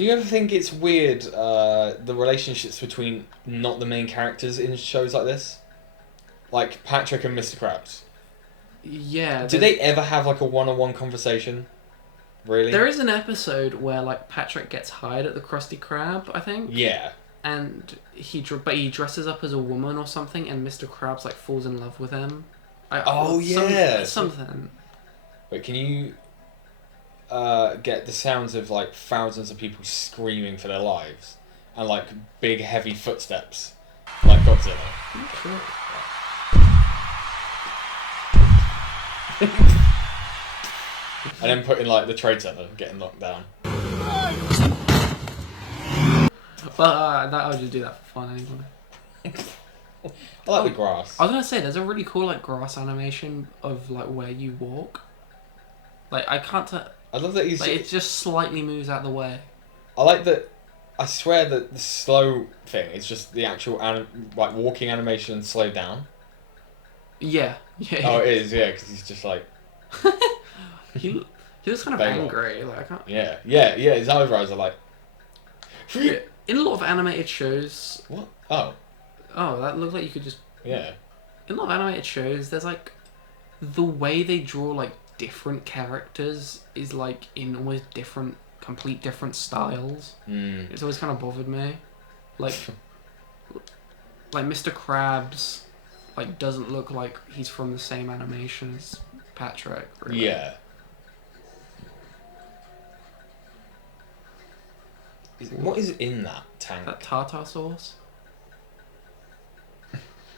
Do you ever think it's weird, the relationships between not the main characters in shows like this? Like Patrick and Mr. Krabs. Yeah. Do they ever have like a one-on-one conversation? Really? There is an episode where like Patrick gets hired at the Krusty Krab, I think. Yeah. And he dresses up as a woman or something, and Mr. Krabs like falls in love with him. Something. Wait, can you get the sounds of like thousands of people screaming for their lives and like big heavy footsteps, like Godzilla? Sure. And then put in like the trade center getting knocked down. But that I would just do that for fun anyway. I like the grass. I was gonna say there's a really cool like grass animation of like where you walk. Like I can't tell. I love that he's. Like, it just slightly moves out of the way. I like that. I swear that the slow thing is just the actual like walking animation slowed down. Yeah. Oh, it is. Yeah, because he's just like. he looks kind of angry. Like I can't. Yeah. His eyebrows are like. In a lot of animated shows. What? Oh. Oh, that looks like you could just. Yeah. In a lot of animated shows, there's like, the way they draw like different characters is like in almost complete different styles. It's always kind of bothered me, like Mr. Krabs, like doesn't look like he's from the same animation as Patrick. Really. Yeah. What is in that tank? That tartar sauce.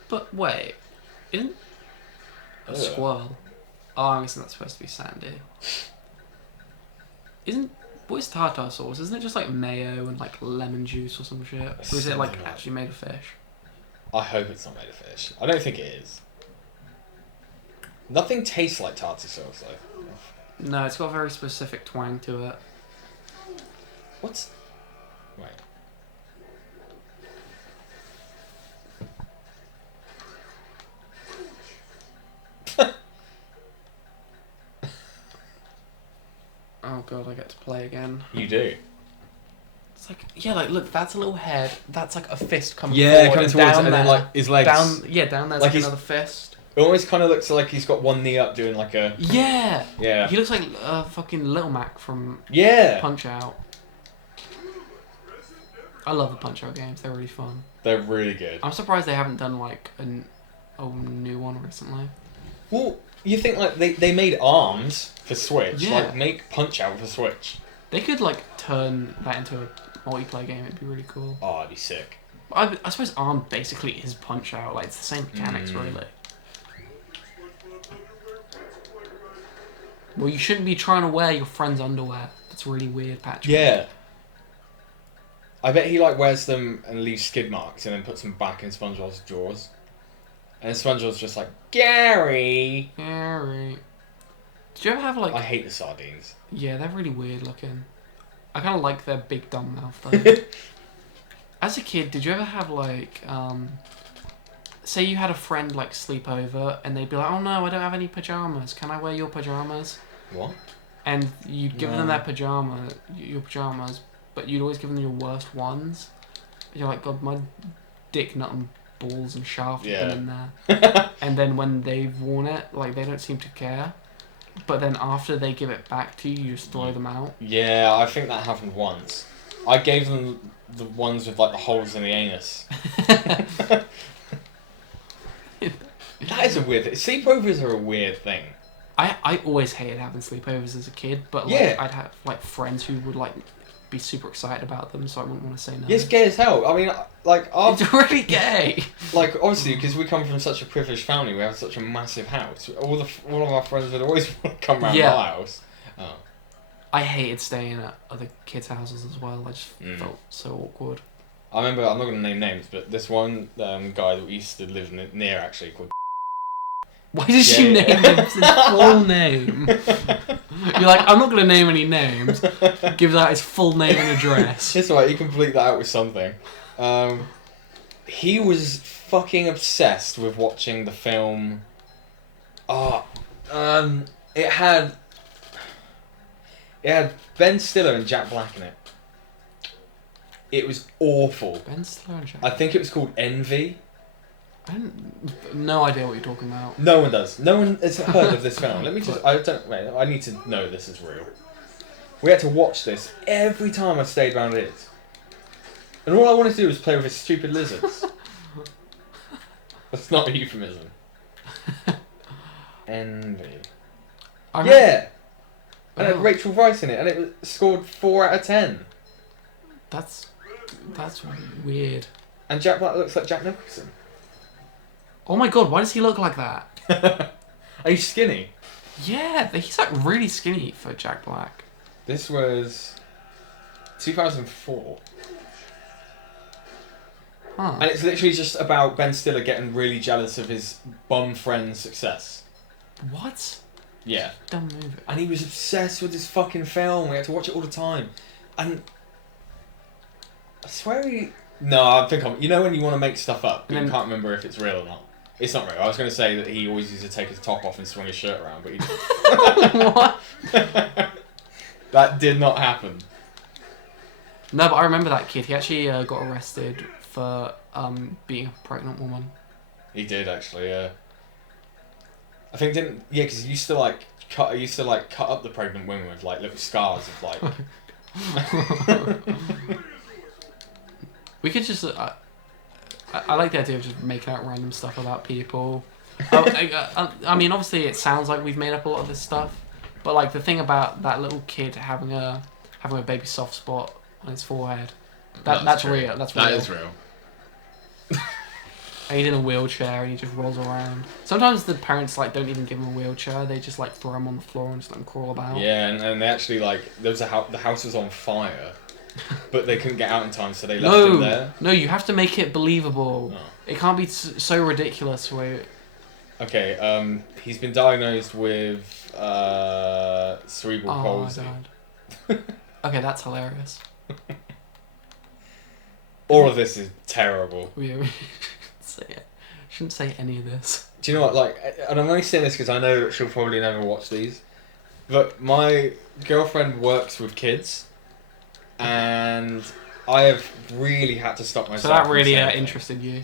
But wait, isn't a squirrel? Oh, I'm guessing that's supposed to be sandy. What is tartar sauce? Isn't it just like mayo and like lemon juice or some shit? Or is it like actually made of fish? I hope it's not made of fish. I don't think it is. Nothing tastes like tartar sauce though. No, it's got a very specific twang to it. What's... Wait. Oh god, I get to play again. You do. It's like, yeah, like look, that's a little head. That's like a fist coming Yeah, forward. coming towards it, and then like his legs. Down there's like another fist. It almost kind of looks like he's got one knee up doing like a... Yeah! Yeah. He looks like fucking Little Mac from Punch Out. I love the Punch Out games, they're really fun. They're really good. I'm surprised they haven't done like a new one recently. Well, you think like they made ARMS for Switch, Yeah. like make Punch Out for Switch. They could like turn that into a multiplayer game, it'd be really cool. Oh, it'd be sick. I suppose ARM basically is Punch Out, like it's the same mechanics really. Well, you shouldn't be trying to wear your friend's underwear. That's really weird, Patrick. Yeah. I bet he like wears them and leaves skid marks and then puts them back in SpongeBob's drawers. And SpongeBob's just like, Gary! Gary. Did you ever have like... I hate the sardines. Yeah, they're really weird looking. I kind of like their big dumb mouth though. As a kid, did you ever have like... say you had a friend like sleep over and they'd be like, oh no, I don't have any pajamas. Can I wear your pajamas? What? And you'd give them your pajamas, but you'd always give them your worst ones. You're like, God, my dick, nut and balls and shaft have been in there. And then when they've worn it, like they don't seem to care. But then after they give it back to you, you just throw them out. Yeah, I think that happened once. I gave them the ones with like the holes in the anus. That is a weird thing. Sleepovers are a weird thing. I always hated having sleepovers as a kid, but like I'd have like friends who would like be super excited about them, so I wouldn't want to say no. Yeah, it's gay as hell. I mean, like it's really gay. Like obviously, because we come from such a privileged family, we have such a massive house. All of our friends would always want to come around my house. Oh. I hated staying at other kids' houses as well. I just felt so awkward. I remember, I'm not going to name names, but this one guy that we used to live near actually called... Why did you name him his full name? You're like, I'm not going to name any names. Give that his full name and address. It's alright, you can bleep that out with something. He was fucking obsessed with watching the film... It had Ben Stiller and Jack Black in it. It was awful. Ben Stiller and Jack. I think it was called Envy. I don't. No idea what you're talking about. No one does. No one has heard of this film. Let me just. I don't. Wait. I need to know this is real. We had to watch this every time I stayed around it. And all I wanted to do was play with his stupid lizards. That's not a euphemism. Envy. Yeah! And it had Rachel Weisz in it, and it was scored 4 out of 10. That's weird. And Jack Black looks like Jack Nicholson. Oh my god, why does he look like that? Are you skinny? Yeah, he's like really skinny for Jack Black. This was 2004. Huh. And it's literally just about Ben Stiller getting really jealous of his bum friend's success. What? Yeah. Dumb movie. And he was obsessed with this fucking film. We had to watch it all the time. And I swear No, I think You know when you want to make stuff up, but you can't remember if it's real or not? It's not real. I was going to say that he always used to take his top off and swing his shirt around, but he didn't. What? That did not happen. No, but I remember that kid. He actually got arrested for beating a pregnant woman. He did actually, yeah. I think because he used to cut up the pregnant women with like little scars of like. We could just. I like the idea of just making out random stuff about people. I mean, obviously, it sounds like we've made up a lot of this stuff, but like the thing about that little kid having a baby soft spot on his forehead, that's real. That's real. That is real. And he's in a wheelchair and he just rolls around. Sometimes the parents like don't even give him a wheelchair; they just like throw him on the floor and just let him crawl about. Yeah, and they actually like there was the house was on fire, but they couldn't get out in time, so they left him there. No, you have to make it believable. Oh. It can't be so ridiculous. Okay, he's been diagnosed with cerebral palsy. Okay, that's hilarious. All of this is terrible. We shouldn't say any of this. Do you know what? Like, and I'm only saying this because I know that she'll probably never watch these. But my girlfriend works with kids, and I have really had to stop myself. So that really interested you?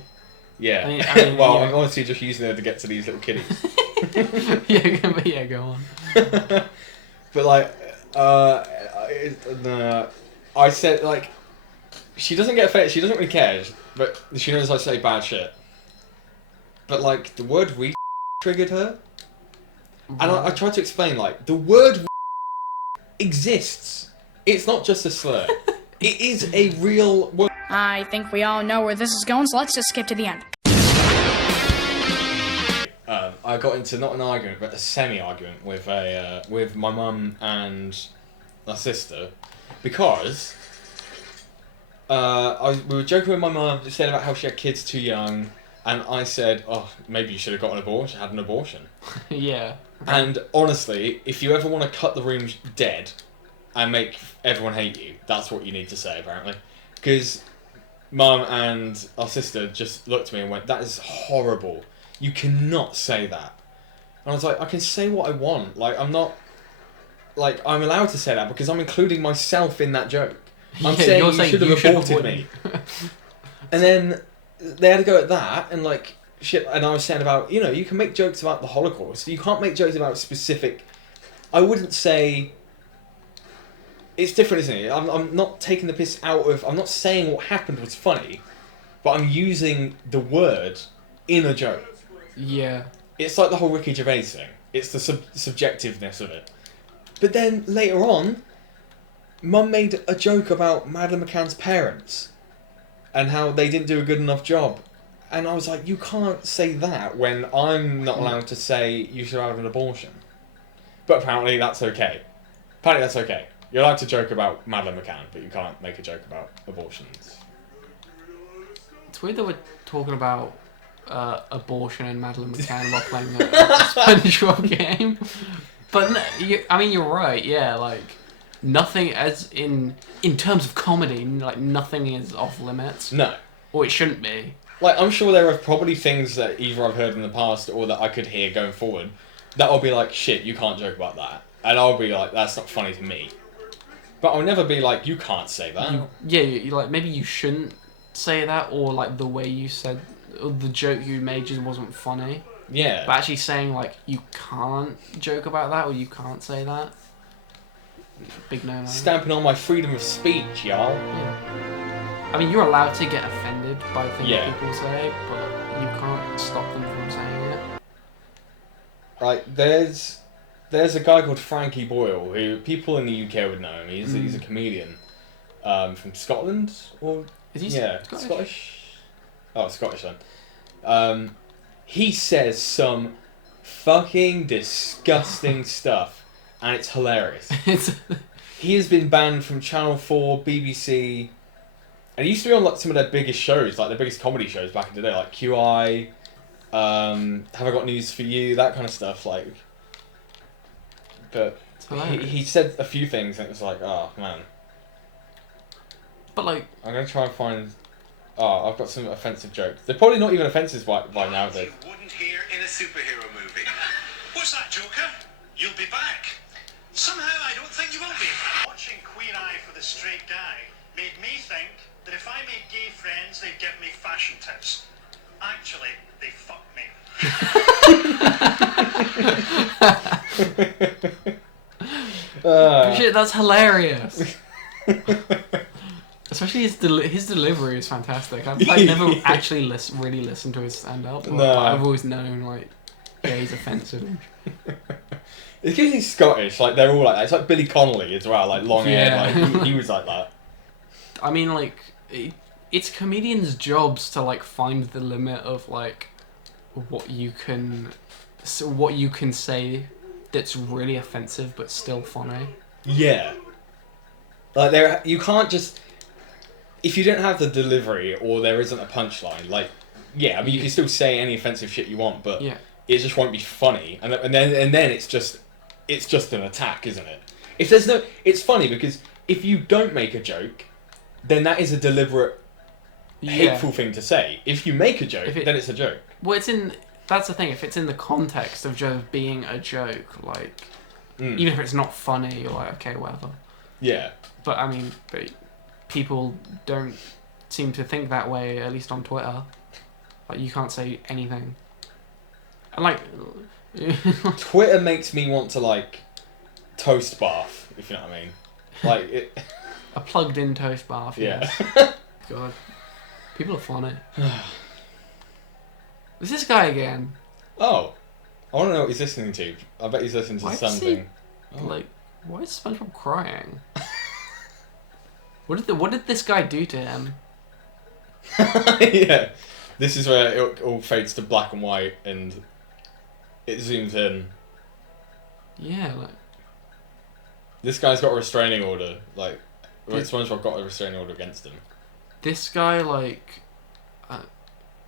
Yeah. I mean, well, yeah. I'm honestly just using her to get to these little kiddies. yeah, go on. But like, I said like, she doesn't get offended. She doesn't really care, but she knows I say bad shit. But like, the word "we" triggered her, and I tried to explain like the word exists. It's not just a slur. It is a real word. I think we all know where this is going, so let's just skip to the end. I got into not an argument, but a semi-argument with my mum and my sister, because we were joking with my mum, saying about how she had kids too young, and I said, "Oh, maybe you should have got an abortion, had an abortion." Yeah. And honestly, if you ever want to cut the room dead and make everyone hate you, that's what you need to say, apparently. Because Mum and our sister just looked at me and went, "That is horrible. You cannot say that." And I was like, I can say what I want. Like, I'm not... Like, I'm allowed to say that because I'm including myself in that joke. I'm saying you should have aborted me. And then they had to go at that and, like, shit. And I was saying about, you know, you can make jokes about the Holocaust. You can't make jokes about specific... I wouldn't say... It's different, isn't it? I'm not taking the piss out of... I'm not saying what happened was funny, but I'm using the word in a joke. Yeah. It's like the whole Ricky Gervais thing. It's the subjectiveness of it. But then, later on, Mum made a joke about Madeleine McCann's parents and how they didn't do a good enough job. And I was like, you can't say that when I'm not allowed to say you should have an abortion. But apparently that's okay. You're allowed to joke about Madeleine McCann, but you can't make a joke about abortions. It's weird that we're talking about abortion and Madeleine McCann while playing a SpongeBob game. But you're right. Yeah, like nothing as in terms of comedy, like nothing is off limits. No, or it shouldn't be. Like I'm sure there are probably things that either I've heard in the past or that I could hear going forward that I'll be like, shit, you can't joke about that, and I'll be like, that's not funny to me. But I'll never be like, you can't say that. You like maybe you shouldn't say that, or like the way you said, or the joke you made just wasn't funny. Yeah. But actually saying like you can't joke about that or you can't say that, big no-no. Stamping on my freedom of speech, y'all. Yeah. I mean, you're allowed to get offended by things people say, but you can't stop them from saying it. Like, there's a guy called Frankie Boyle who people in the UK would know him. He's a comedian from Scotland, or is he Scottish? Oh, Scottish then. He says some fucking disgusting stuff, and it's hilarious. He has been banned from Channel 4, BBC, and he used to be on like some of their biggest shows, like their biggest comedy shows back in the day, like QI, Have I Got News for You, that kind of stuff. Like, but he said a few things, and it was like, oh man. But like, I'm gonna try and find. Oh, I've got some offensive jokes. They're probably not even offensive by now. You wouldn't hear in a superhero movie. What's that, Joker? You'll be back. Somehow I don't think you will be. Watching Queer Eye for the Straight Guy made me think that if I made gay friends, they'd give me fashion tips. Actually, they fuck me. Shit, that's hilarious. Especially his delivery is fantastic. I've never actually really listened to his stand-up. No. But I've always known, like, yeah, he's offensive. It's because he's Scottish, like, they're all like that. It's like Billy Connolly as well, like, long hair, like, he was like that. I mean, like, it's comedians' jobs to, like, find the limit of, like, what you can say that's really offensive but still funny. Yeah. Like, you can't just... If you don't have the delivery or there isn't a punchline, like, yeah, I mean, you can still say any offensive shit you want, but it just won't be funny. And then it's just an attack, isn't it? If there's no... It's funny because if you don't make a joke, then that is a deliberate, hateful thing to say. If you make a joke, then it's a joke. Well, that's the thing. If it's in the context of just being a joke, like, even if it's not funny, you're like, okay, whatever. Yeah. But, I mean, people don't seem to think that way, at least on Twitter. Like, you can't say anything. And, like... Twitter makes me want to, like, toast bath, if you know what I mean. Like, it... A plugged-in toast bath, yeah. God. People are funny. Is this guy again? Oh. I want to know what he's listening to. I bet he's listening to something. Like, why is SpongeBob crying? What did this guy do to him? Yeah. This is where it all fades to black and white and it zooms in. Yeah, like... This guy's got a restraining order. Like, SpongeBob got a restraining order against him. This guy, like,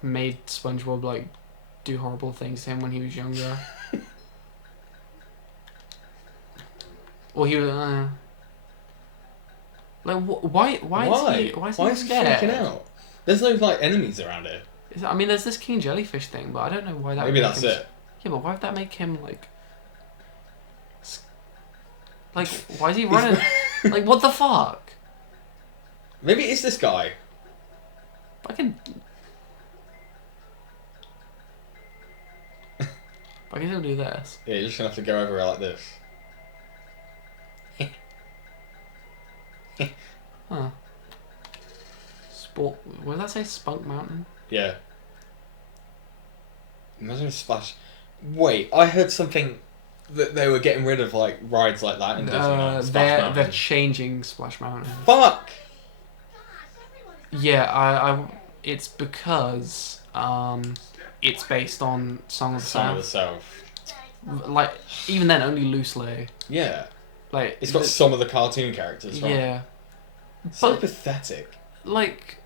made SpongeBob, like, do horrible things to him when he was younger. Or he was, like, why is he scared? Freaking out? There's no, like, enemies around here. I mean, there's this king jellyfish thing, but I don't know why that... Maybe that's it. Yeah, but why would that make him, like... Like, why is he running? Like, what the fuck? Maybe it's this guy. I can still do this. Yeah, you're just gonna have to go everywhere like this. Huh. What did that say? Spunk Mountain? Yeah. Imagine a splash. Wait, I heard something that they were getting rid of like rides like that in Disney. They're changing Splash Mountain. Fuck. Yeah, I it's because it's based on Song of the South. Like, even then, only loosely. Yeah. Like, it's got some of the cartoon characters, right? Yeah. So pathetic. Like,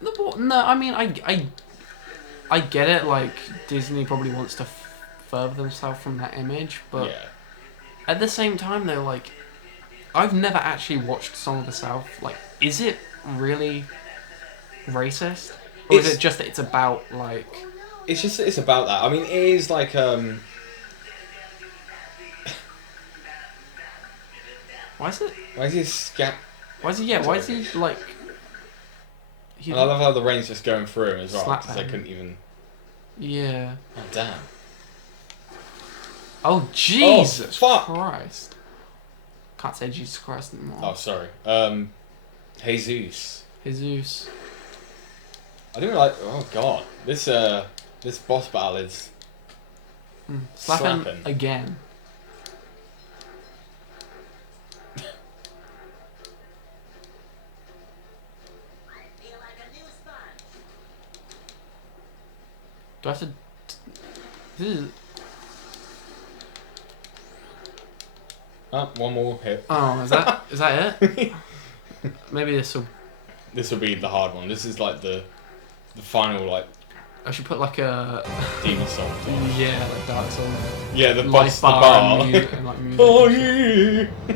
no, I mean, I get it. Like, Disney probably wants to further themselves from that image, but at the same time, though, like, I've never actually watched Song of the South. Like, is it really racist, or is it just that it's about like? It's about that. I mean, it is like Why is it? Why is he a scat? Why is he? Yeah. Why is he like? And I love how the rain's just going through him as well, Slap because they him. couldn't even... Yeah. Oh, damn. Oh, Jesus fuck. Christ. Can't say Jesus Christ anymore. Oh, sorry. Jesus. Jesus. I didn't like... Oh, God. This boss battle is... Slap him slapping. again. Do I have to... This is... Oh, one more hit. Oh, is that it? Maybe this will... This will be the hard one. This is like the final, like, I should put like a... demon song. Yeah, like Dark Souls. Yeah, the Life boss, the bar. and like music. Oh, and shit. yeah.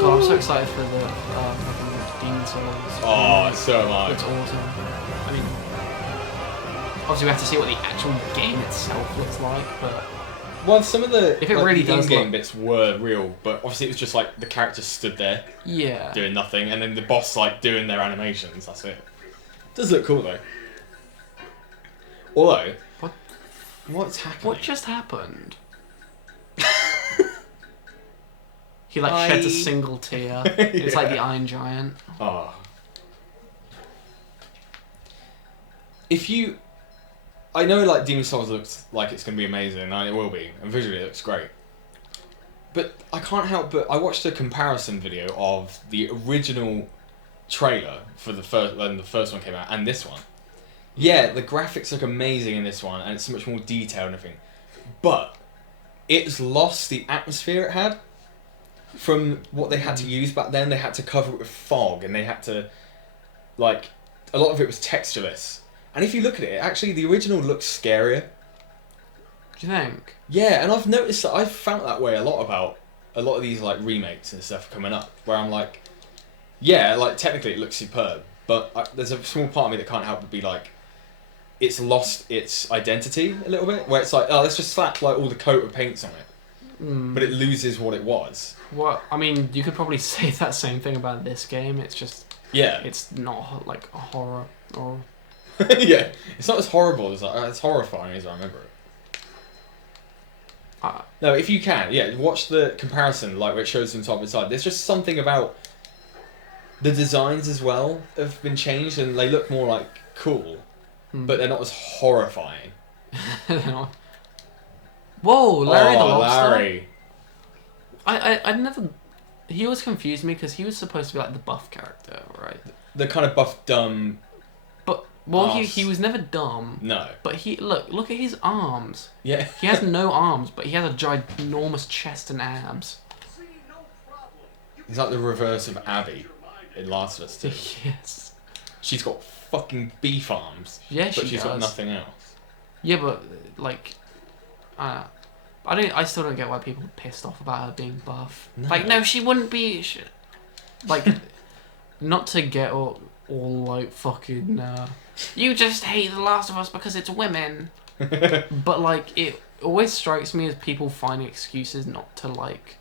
God, I'm so excited for the fucking Demon Souls. Oh, so am I. Looks awesome. I mean, obviously we have to see what the actual game itself looks like, but Well, some of the, if it like, really the does in-game look... bits were real, but obviously it was just like the characters stood there Yeah. doing nothing, and then the boss like doing their animations. That's it. Does look cool though. Although, what's happening? What just happened? He like sheds a single tear. It's like the Iron Giant. Oh. If you... I know like Demon Souls looks like it's going to be amazing, and it will be, and visually it looks great. But I can't help but... I watched a comparison video of the original trailer for the first... when the first one came out, and this one. Yeah, the graphics look amazing in this one, and it's so much more detailed and everything. But it's lost the atmosphere it had from what they had to use back then. They had to cover it with fog, and they had to... like, a lot of it was textureless. And if you look at it, actually the original looks scarier. Do you think? Yeah, and I've noticed that I've felt that way a lot about a lot of these like remakes and stuff coming up, where I'm like, yeah, like technically it looks superb, but there's a small part of me that can't help but be like, it's lost its identity a little bit, where it's like, oh, let's just slap like all the coat of paints on it, but it loses what it was. Well, I mean, you could probably say that same thing about this game. It's just, Yeah. it's not like a horror or... Yeah, it's not as horrible as it's horrifying as I remember it. No, if you can, yeah, watch the comparison, like where it shows them side by side. There's just something about the designs as well have been changed, and they look more like cool, but they're not as horrifying. Whoa, Larry the Lobster. Larry. I never... He always confused me because he was supposed to be like the buff character, right? The kind of buff, dumb... But, well, Arse. he was never dumb. No. But he... Look at his arms. Yeah. He has no arms, but he has a ginormous chest and abs. He's like the reverse of Abby in Last of Us 2. Yes. She's got fucking beef arms. Yeah, but she's got nothing else. Yeah, but, like... I still don't get why people are pissed off about her being buff. No. Like, no, she wouldn't be... Like, not to get all like, fucking... you just hate The Last of Us because it's women. But, like, it always strikes me as people finding excuses not to like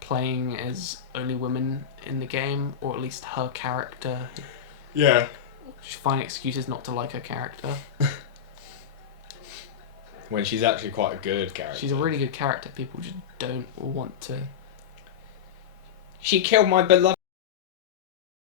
playing as only women in the game, or at least her character. Yeah. She finding excuses not to like her character. When she's actually quite a good character. She's a really good character. People just don't want to. She killed my beloved